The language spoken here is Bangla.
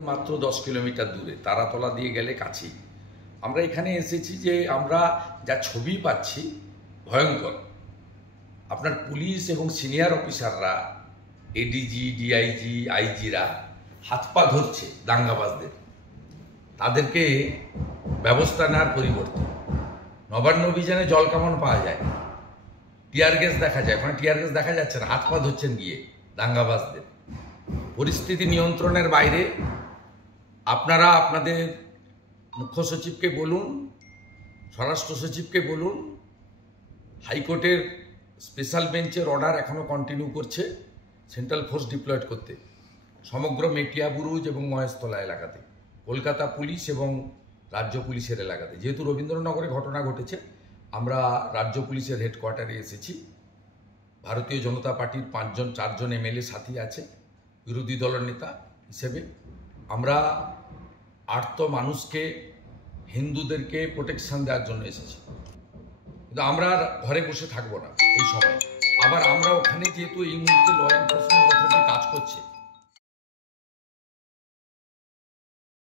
মাত্র 10 কিলোমিটার দূরে, তারাতলা দিয়ে গেলে কাছেই। আমরা এখানে এসেছি যে আমরা যা ছবি পাচ্ছি ভয়ঙ্কর। আপনার পুলিশ এবং সিনিয়র অফিসাররা, এডিজি, ডিআইজি, আইজিরা হাত পা ধরছে দাঙ্গাবাজদের, তাদেরকে ব্যবস্থা নেওয়ার পরিবর্তে। নবান্ন অভিযানে জল কামান পাওয়া যায়, টিয়ার গ্যাস দেখা যায়, ওখানে টিয়ার গ্যাস দেখা যাচ্ছে না, হাত পা ধরছেন গিয়ে দাঙ্গাবাজদের। পরিস্থিতি নিয়ন্ত্রণের বাইরে। আপনারা আপনাদের মুখ্য সচিবকে বলুন, স্বরাষ্ট্র সচিবকে বলুন, হাইকোর্টের স্পেশাল বেঞ্চের অর্ডার এখনও কন্টিনিউ করছে সেন্ট্রাল ফোর্স ডিপ্লয়েড করতে সমগ্র মেটিয়াবুরুজ এবং মহেশতলা এলাকাতে, কলকাতা পুলিশ এবং রাজ্য পুলিশের এলাকাতে। যেহেতু রবীন্দ্রনগরে ঘটনা ঘটেছে, আমরা রাজ্য পুলিশের হেডকোয়ার্টারে এসেছি। ভারতীয় জনতা পার্টির 4জন এমএলএ সাথী আছে বিরোধী দলের নেতা হিসেবে। আমরা আর্ত মানুষকে, হিন্দুদেরকে প্রোটেকশন দেওয়ার জন্য এসেছি, কিন্তু আমরা ঘরে বসে থাকবো না এই সময়। আবার আমরা ওখানে যেহেতু এই মুহূর্তে ল এনফোর্সমেন্ট